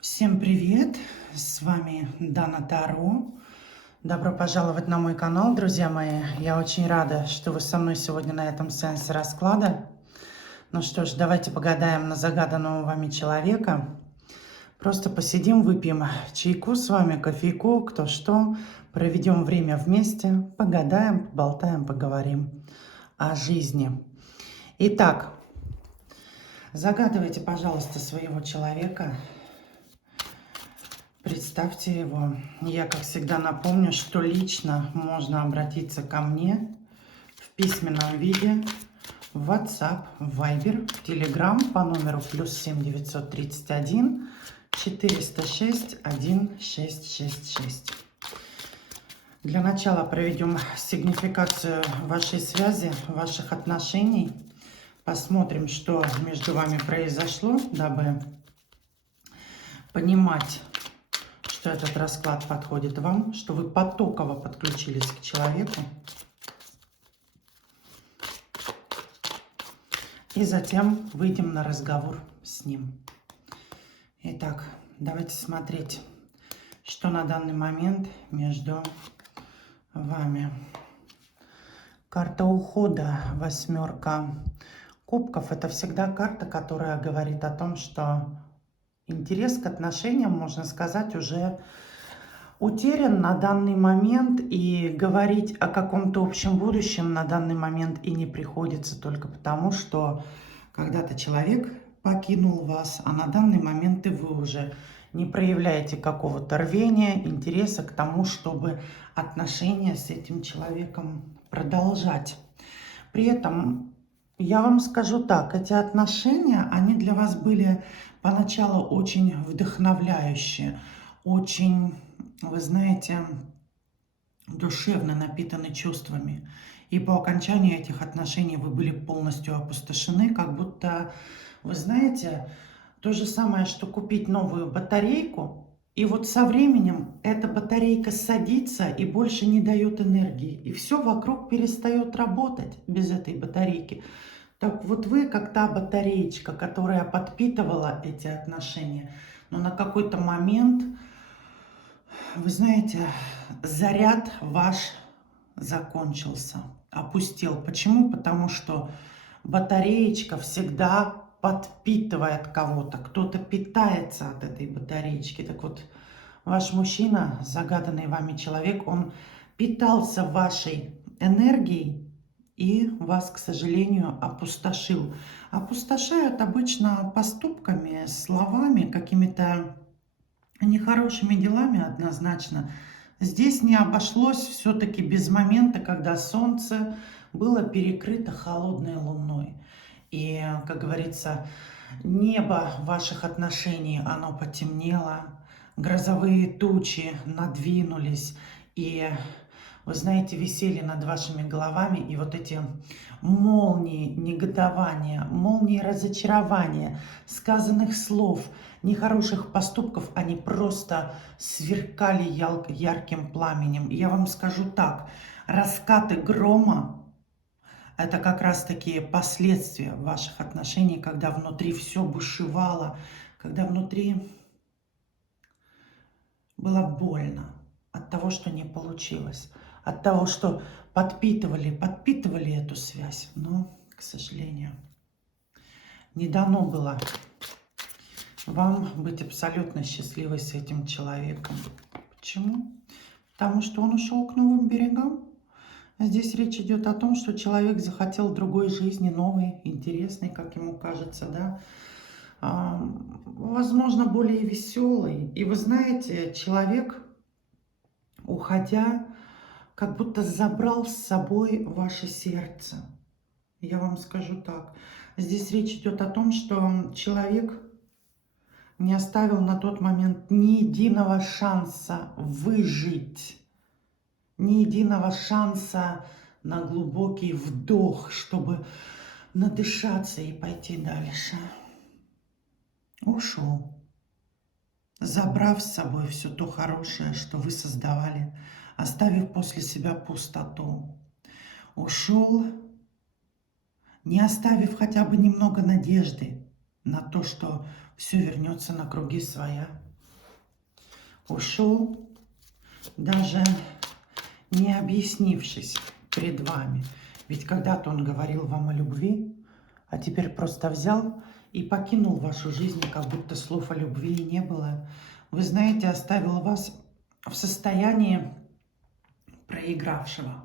Всем привет! С вами Дана Таро. Добро пожаловать на мой канал, друзья мои. Я очень рада, что вы со мной сегодня на этом сеансе расклада. Ну что ж, давайте погадаем на загаданного вами человека. Просто посидим, выпьем чайку с вами, кофейку, кто что. Проведем время вместе, погадаем, поболтаем, поговорим о жизни. Итак, загадывайте, пожалуйста, своего человека. Представьте его. Я, как всегда, напомню, что лично можно обратиться ко мне в письменном виде в WhatsApp, в Viber, в Telegram по номеру +7 931 406 1666. Для начала проведем сигнификацию вашей связи, ваших отношений. Посмотрим, что между вами произошло, дабы понимать, что этот расклад подходит вам, что вы потоково подключились к человеку. И затем выйдем на разговор с ним. Итак, давайте смотреть, что на данный момент между вами. Карта ухода, восьмерка кубков. Это всегда карта, которая говорит о том, что интерес к отношениям, можно сказать, уже утерян на данный момент, и говорить о каком-то общем будущем на данный момент и не приходится, только потому, что когда-то человек покинул вас, а на данный момент и вы уже не проявляете какого-то рвения, интереса к тому, чтобы отношения с этим человеком продолжать. При этом я вам скажу так, эти отношения, они для вас были поначалу очень вдохновляющие, очень, вы знаете, душевно напитаны чувствами. И по окончании этих отношений вы были полностью опустошены, как будто, вы знаете, то же самое, что купить новую батарейку, и вот со временем эта батарейка садится и больше не дает энергии. И все вокруг перестает работать без этой батарейки. Так вот вы, как та батареечка, которая подпитывала эти отношения, но на какой-то момент, вы знаете, заряд ваш закончился, опустел. Почему? Потому что батареечка всегда подпитывает кого-то, кто-то питается от этой батареечки. Так вот, ваш мужчина, загаданный вами человек, он питался вашей энергией и вас, к сожалению, опустошил. Опустошают обычно поступками, словами, какими-то нехорошими делами однозначно. Здесь не обошлось все-таки без момента, когда солнце было перекрыто холодной луной. И, как говорится, небо ваших отношений, оно потемнело, грозовые тучи надвинулись, и, вы знаете, висели над вашими головами, и вот эти молнии негодования, молнии разочарования, сказанных слов, нехороших поступков, они просто сверкали ярким пламенем. И я вам скажу так, раскаты грома — это как раз такие последствия ваших отношений, когда внутри все бушевало, когда внутри было больно от того, что не получилось, от того, что подпитывали эту связь. Но, к сожалению, не дано было вам быть абсолютно счастливой с этим человеком. Почему? Потому что он ушел к новым берегам. Здесь речь идет о том, что человек захотел другой жизни, новой, интересной, как ему кажется, да, возможно, более веселой. И вы знаете, человек, уходя, как будто забрал с собой ваше сердце. Я вам скажу так. Здесь речь идет о том, что человек не оставил на тот момент ни единого шанса выжить, ни единого шанса на глубокий вдох, чтобы надышаться и пойти дальше. Ушел, забрав с собой все то хорошее, что вы создавали, оставив после себя пустоту. Ушел, не оставив хотя бы немного надежды на то, что все вернется на круги своя. ушел, даже не объяснившись перед вами. Ведь когда-то он говорил вам о любви, а теперь просто взял и покинул вашу жизнь, как будто слов о любви и не было. Вы знаете, оставил вас в состоянии проигравшего.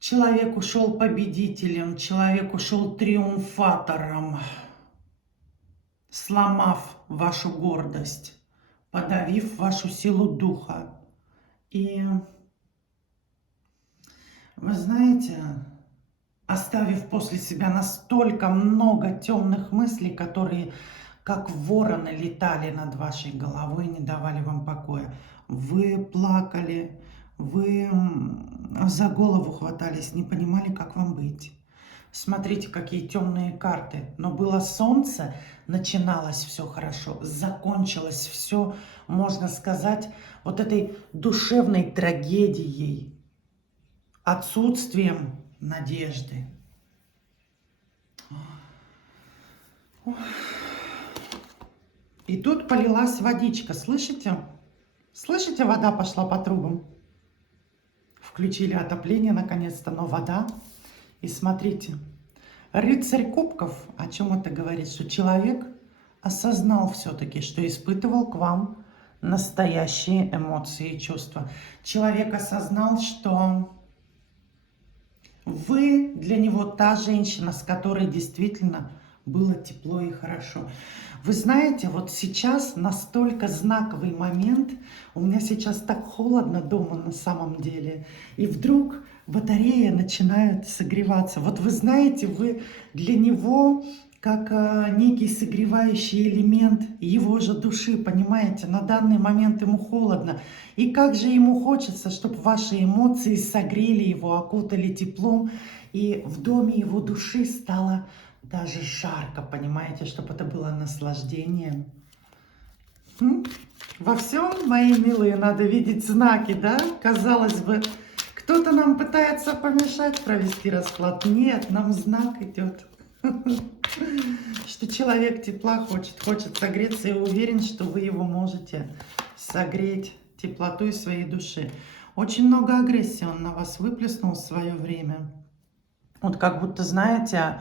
Человек ушел победителем, человек ушел триумфатором, сломав вашу гордость, подавив вашу силу духа. И вы знаете, оставив после себя настолько много темных мыслей, которые как вороны летали над вашей головой, не давали вам покоя. Вы плакали, вы за голову хватались, не понимали, как вам быть. Смотрите, какие темные карты. Но было солнце, начиналось все хорошо, закончилось все, можно сказать, вот этой душевной трагедией, отсутствием надежды. И тут полилась водичка, слышите? Слышите, вода пошла по трубам. Включили отопление наконец-то, но вода. И смотрите, рыцарь кубков, о чем это говорит? Что человек осознал все-таки, что испытывал к вам настоящие эмоции и чувства. Человек осознал, что вы для него та женщина, с которой действительно было тепло и хорошо. Вы знаете, вот сейчас настолько знаковый момент. У меня сейчас так холодно дома на самом деле. И вдруг батарея начинает согреваться. Вот вы знаете, вы для него как некий согревающий элемент его же души, понимаете? На данный момент ему холодно. И как же ему хочется, чтобы ваши эмоции согрели его, окутали теплом. И в доме его души стало даже жарко, понимаете, чтобы это было наслаждением. Во всем, мои милые, надо видеть знаки, да? Казалось бы, кто-то нам пытается помешать провести расклад. Нет, нам знак идет, что человек тепла хочет согреться и уверен, что вы его можете согреть теплотой своей души. Очень много агрессии он на вас выплеснул в свое время. Вот как будто, знаете,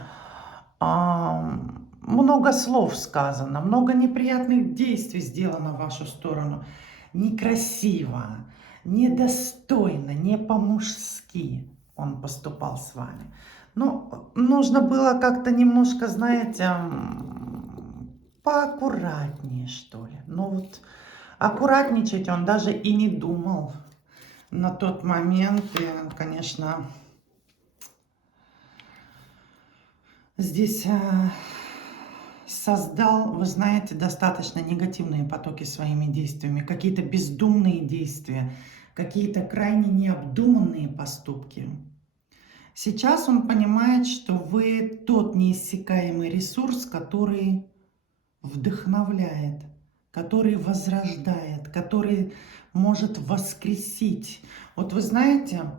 много слов сказано, много неприятных действий сделано в вашу сторону. Некрасиво, недостойно, не по-мужски он поступал с вами. Ну, нужно было как-то немножко, знаете, поаккуратнее, что ли. Ну вот, аккуратничать он даже и не думал на тот момент. И, конечно, здесь создал, вы знаете, достаточно негативные потоки своими действиями, какие-то бездумные действия, какие-то крайне необдуманные поступки. Сейчас он понимает, что вы тот неиссякаемый ресурс, который вдохновляет, который возрождает, который может воскресить. Вот вы знаете,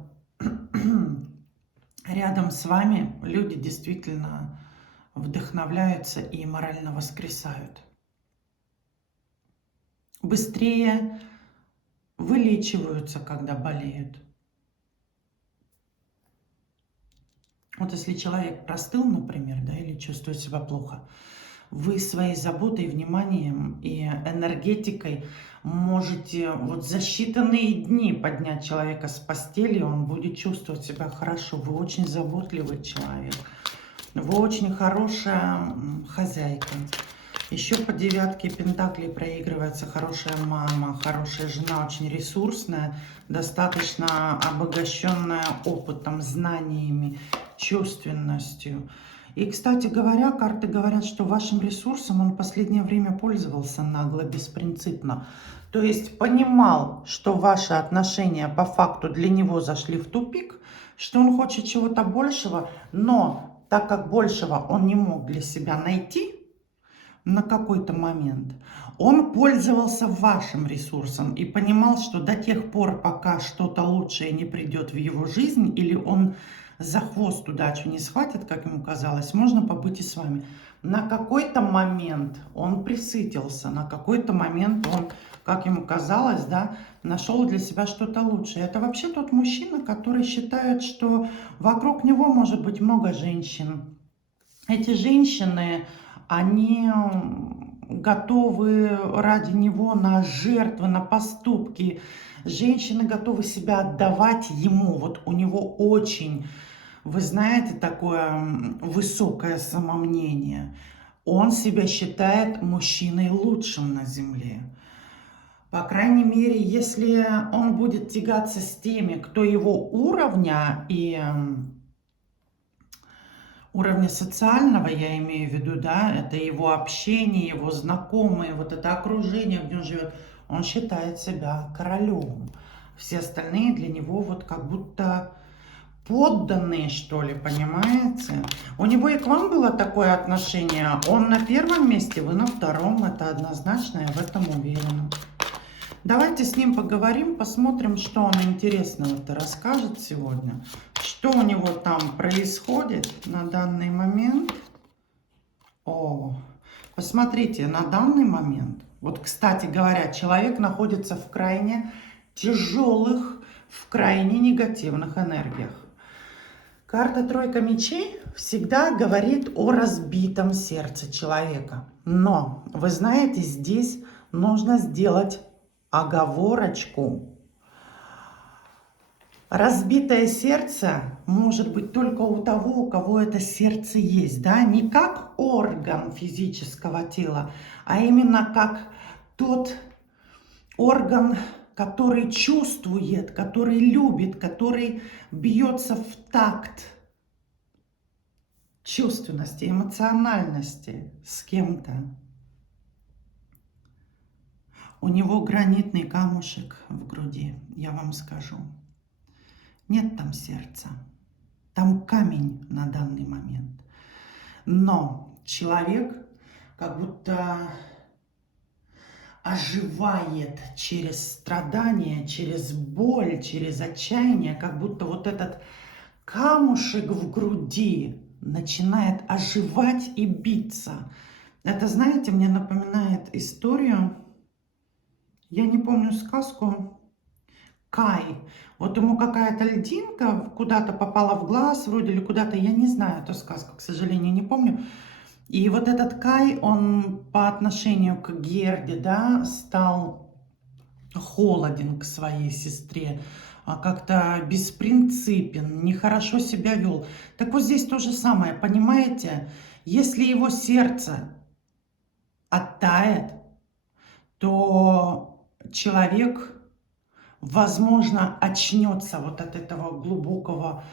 рядом с вами люди действительно вдохновляются и морально воскресают. Быстрее вылечиваются, когда болеют. Вот если человек простыл, например, да, или чувствует себя плохо, вы своей заботой, вниманием и энергетикой можете вот за считанные дни поднять человека с постели, он будет чувствовать себя хорошо. Вы очень заботливый человек. Вы очень хорошая хозяйка. Еще по девятке пентаклей проигрывается хорошая мама, хорошая жена, очень ресурсная, достаточно обогащенная опытом, знаниями, чувственностью. И, кстати говоря, карты говорят, что вашим ресурсом он в последнее время пользовался нагло, беспринципно. То есть понимал, что ваши отношения по факту для него зашли в тупик, что он хочет чего-то большего, но так как большего он не мог для себя найти на какой-то момент, он пользовался вашим ресурсом и понимал, что до тех пор, пока что-то лучшее не придет в его жизнь, или он за хвост удачу не схватит, как ему казалось, можно побыть и с вами. на какой-то момент он присытился, на какой-то момент он, как ему казалось, да, нашел для себя что-то лучшее. Это вообще тот мужчина, который считает, что вокруг него может быть много женщин. Эти женщины, они готовы ради него на жертвы, на поступки. Женщины готовы себя отдавать ему. Вот у него очень, вы знаете, такое высокое самомнение. Он себя считает мужчиной лучшим на земле. По крайней мере, если он будет тягаться с теми, кто его уровня и уровня социального, я имею в виду, да, это его общение, его знакомые, вот это окружение, где он живет, он считает себя королем. Все остальные для него вот как будто подданные, что ли, понимаете? У него и к вам было такое отношение, он на первом месте, вы на втором, это однозначно, я в этом уверена. Давайте с ним поговорим, посмотрим, что он интересного-то расскажет сегодня. Что у него там происходит на данный момент. О, посмотрите, на данный момент. Вот, кстати говоря, человек находится в крайне тяжелых, в крайне негативных энергиях. Карта «Тройка мечей» всегда говорит о разбитом сердце человека. Но, вы знаете, здесь нужно сделать оговорочку. Разбитое сердце может быть только у того, у кого это сердце есть, да, не как орган физического тела, а именно как тот орган, который чувствует, который любит, который бьется в такт чувственности, эмоциональности с кем-то. У него гранитный камушек в груди, я вам скажу. Нет там сердца, там камень на данный момент. Но человек как будто оживает через страдания, через боль, через отчаяние, как будто вот этот камушек в груди начинает оживать и биться. Это, знаете, мне напоминает историю, я не помню сказку, Кай. Вот ему какая-то льдинка куда-то попала в глаз вроде или куда-то, я не знаю эту сказку, к сожалению, не помню. И вот этот Кай, он по отношению к Герде, да, стал холоден к своей сестре, как-то беспринципен, нехорошо себя вел. Так вот здесь то же самое, понимаете? Если его сердце оттает, то человек, возможно, очнется вот от этого глубокого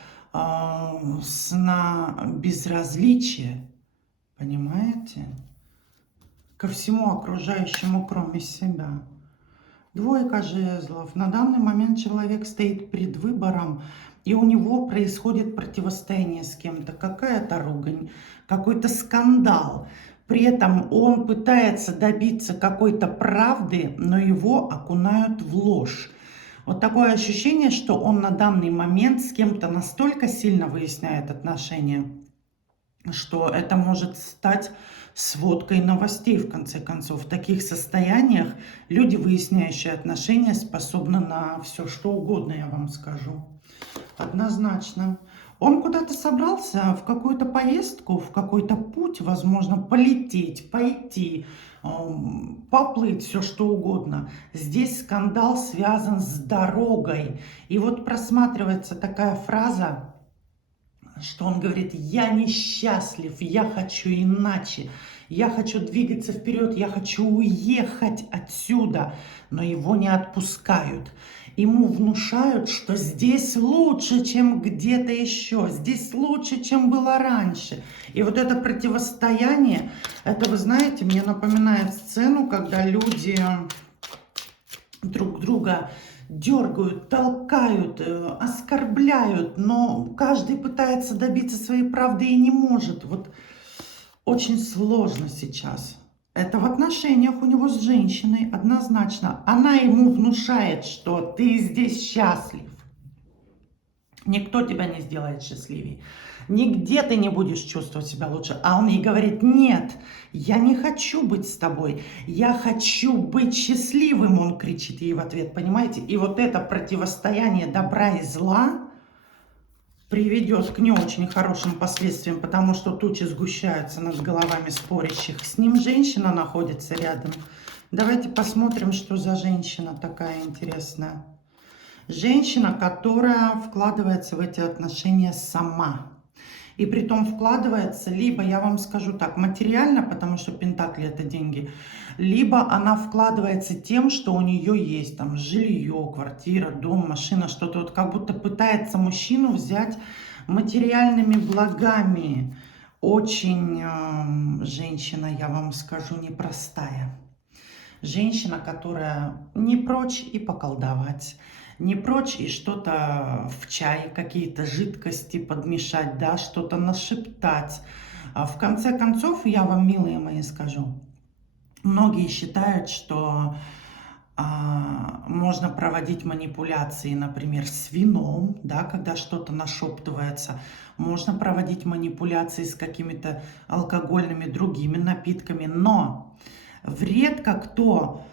сна безразличия, понимаете, ко всему окружающему, кроме себя. Двойка жезлов. На данный момент человек стоит перед выбором, и у него происходит противостояние с кем-то, какая-то ругань, какой-то скандал. При этом он пытается добиться какой-то правды, но его окунают в ложь. Вот такое ощущение, что он на данный момент с кем-то настолько сильно выясняет отношения, что это может стать сводкой новостей, в конце концов. В таких состояниях люди, выясняющие отношения, способны на все, что угодно, я вам скажу. Однозначно. Он куда-то собрался, в какую-то поездку, в какой-то путь, возможно, полететь, пойти, поплыть, все что угодно. Здесь скандал связан с дорогой. И вот просматривается такая фраза, что он говорит: я несчастлив, я хочу иначе, я хочу двигаться вперед, я хочу уехать отсюда, но его не отпускают. Ему внушают, что здесь лучше, чем где-то еще, здесь лучше, чем было раньше. И вот это противостояние, это, вы знаете, мне напоминает сцену, когда люди друг друга дергают, толкают, оскорбляют, но каждый пытается добиться своей правды и не может. Вот очень сложно сейчас. Это в отношениях у него с женщиной однозначно. Она ему внушает, что ты здесь счастлив. Никто тебя не сделает счастливее. Нигде ты не будешь чувствовать себя лучше. А он ей говорит: нет, я не хочу быть с тобой. Я хочу быть счастливым, он кричит ей в ответ, понимаете? И вот это противостояние добра и зла приведет к не очень хорошим последствиям, потому что тучи сгущаются над головами спорящих. С ним женщина находится рядом. Давайте посмотрим, что за женщина такая интересная. Женщина, которая вкладывается в эти отношения сама. И притом вкладывается, либо, я вам скажу так, материально, потому что пентакли это деньги, либо она вкладывается тем, что у нее есть там жилье, квартира, дом, машина, что-то вот как будто пытается мужчину взять материальными благами. Очень женщина, я вам скажу, непростая. Женщина, которая не прочь и поколдовать, не прочь и что-то в чай, какие-то жидкости подмешать, да, что-то нашептать. А в конце концов, я вам, милые мои, скажу, многие считают, что можно проводить манипуляции, например, с вином, да, когда что-то нашептывается. Можно проводить манипуляции с какими-то алкогольными другими напитками, но редко кто,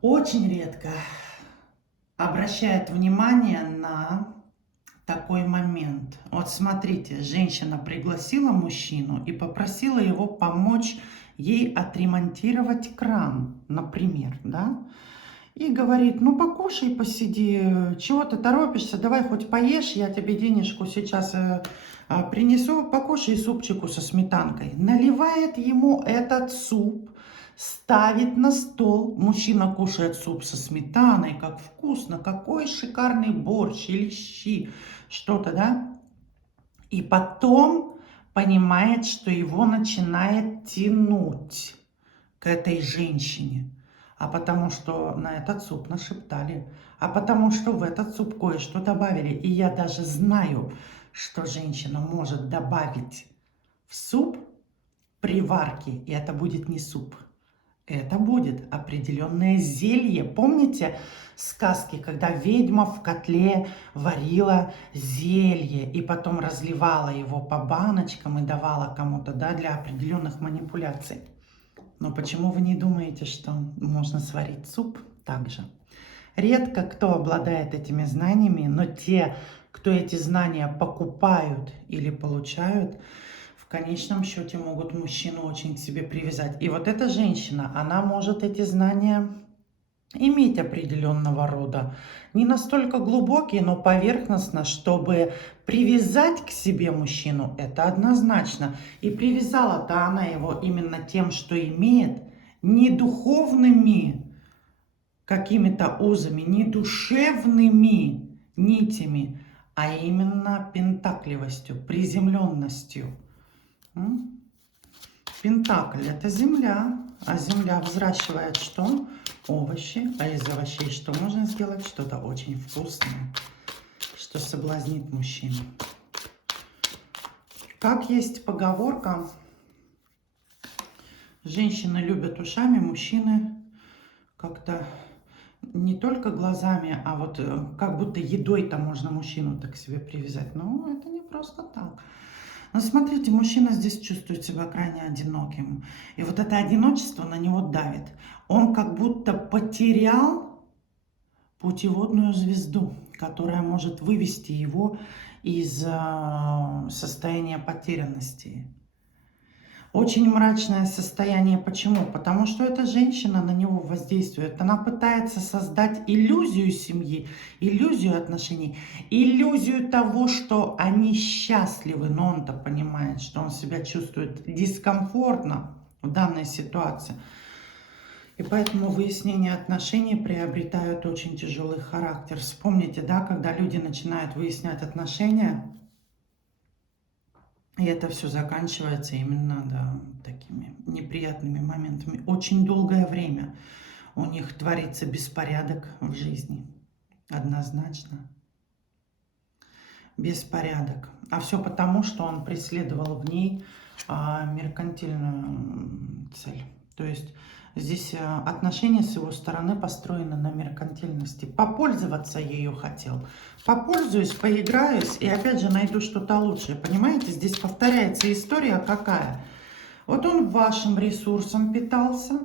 очень редко обращает внимание на такой момент. Вот смотрите, женщина пригласила мужчину и попросила его помочь ей отремонтировать кран, например, да? И говорит: ну покушай, посиди, чего ты торопишься, давай хоть поешь, я тебе денежку сейчас принесу, покушай супчику со сметанкой. Наливает ему этот суп, ставит на стол, мужчина кушает суп со сметаной, как вкусно, какой шикарный борщ или щи, что-то, да? И потом понимает, что его начинает тянуть к этой женщине. А потому что на этот суп нашептали, а потому что в этот суп кое-что добавили. И я даже знаю, что женщина может добавить в суп при варке, и это будет не суп. Это будет определенное зелье. Помните сказки, когда ведьма в котле варила зелье и потом разливала его по баночкам и давала кому-то, да, для определенных манипуляций? Но почему вы не думаете, что можно сварить суп так же? Редко кто обладает этими знаниями, но те, кто эти знания покупают или получают, в конечном счете могут мужчину очень к себе привязать. И вот эта женщина, она может эти знания иметь определенного рода, не настолько глубокие, но поверхностно, чтобы привязать к себе мужчину, это однозначно. И привязала-то она его именно тем, что имеет, не духовными какими-то узами, не душевными нитями, а именно пентакливостью, приземленностью. Пентакль – это земля, а земля взращивает что? Овощи, а из овощей что можно сделать? Что-то очень вкусное, что соблазнит мужчину. Как есть поговорка, женщины любят ушами, мужчины как-то не только глазами, а вот как будто едой-то можно мужчину так к себе привязать. Но это не просто так. Но смотрите, мужчина здесь чувствует себя крайне одиноким. И вот это одиночество на него давит. Он как будто потерял путеводную звезду, которая может вывести его из состояния потерянности. Очень мрачное состояние. Почему? Потому что эта женщина на него воздействует. Она пытается создать иллюзию семьи, иллюзию отношений, иллюзию того, что они счастливы. Но он-то понимает, что он себя чувствует дискомфортно в данной ситуации. И поэтому выяснение отношений приобретают очень тяжелый характер. Вспомните, да, когда люди начинают выяснять отношения, и это все заканчивается именно, да, такими неприятными моментами. Очень долгое время у них творится беспорядок в жизни. Однозначно. Беспорядок. А все потому, что он преследовал в ней меркантильную цель. То есть здесь отношения с его стороны построены на меркантильности. Попользоваться ею хотел. Попользуюсь, поиграюсь и опять же найду что-то лучшее. Понимаете, здесь повторяется история какая? Вот он вашим ресурсом питался.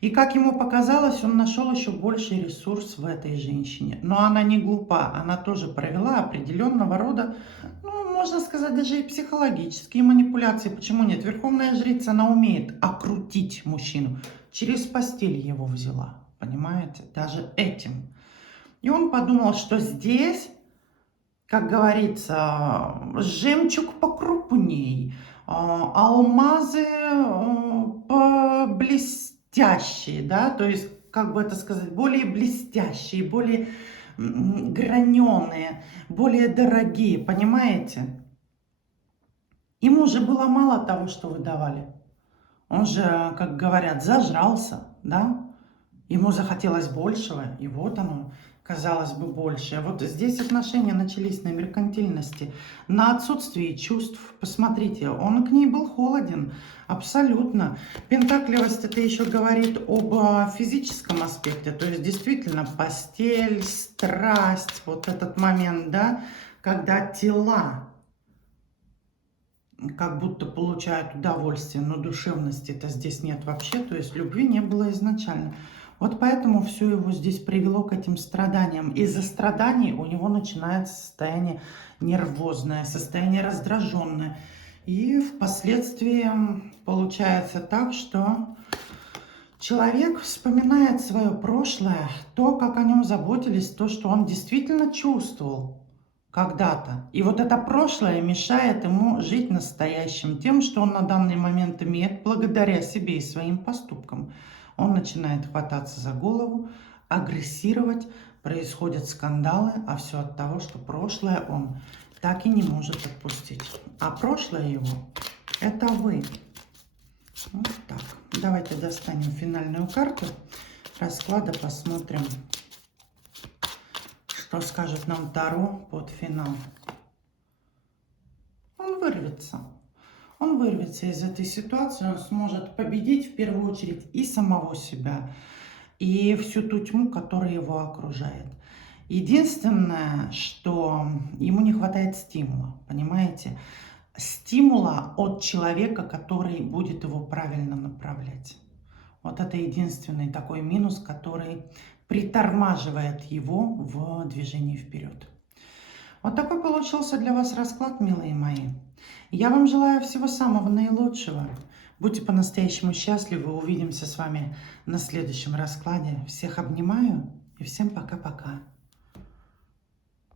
И как ему показалось, он нашел еще больший ресурс в этой женщине. Но она не глупа, она тоже провела определенного рода, ну, можно сказать, даже и психологические манипуляции. Почему нет? Верховная жрица, она умеет окрутить мужчину. Через постель его взяла, понимаете? Даже этим. И он подумал, что здесь, как говорится, жемчуг покрупней, алмазы поблестящие, да, то есть, как бы это сказать, более блестящие, более граненые, более дорогие, понимаете? Ему же было мало того, что вы давали. Он же, как говорят, зажрался, да? Ему захотелось большего, и вот оно, казалось бы, большее. Вот здесь отношения начались на меркантильности, на отсутствии чувств. Посмотрите, он к ней был холоден, абсолютно. Пентакливость это еще говорит об физическом аспекте, то есть действительно постель, страсть, вот этот момент, да, когда тела как будто получают удовольствие, но душевности-то здесь нет вообще, то есть любви не было изначально. Вот поэтому все его здесь привело к этим страданиям. Из-за страданий у него начинается состояние нервозное, состояние раздраженное. И впоследствии получается так, что человек вспоминает свое прошлое, то, как о нем заботились, то, что он действительно чувствовал когда-то. И вот это прошлое мешает ему жить настоящим, тем, что он на данный момент имеет, благодаря себе и своим поступкам. Он начинает хвататься за голову, агрессировать, происходят скандалы, а все от того, что прошлое он так и не может отпустить. А прошлое его – это вы. Вот так. Давайте достанем финальную карту расклада, посмотрим, что скажет нам Таро под финал. Он вырвется. Он вырвется из этой ситуации, он сможет победить в первую очередь и самого себя, и всю ту тьму, которая его окружает. Единственное, что ему не хватает стимула, понимаете? Стимула от человека, который будет его правильно направлять. Вот это единственный такой минус, который притормаживает его в движении вперед. Вот такой получился для вас расклад, милые мои. Я вам желаю всего самого наилучшего. Будьте по-настоящему счастливы. Увидимся с вами на следующем раскладе. Всех обнимаю и всем пока-пока.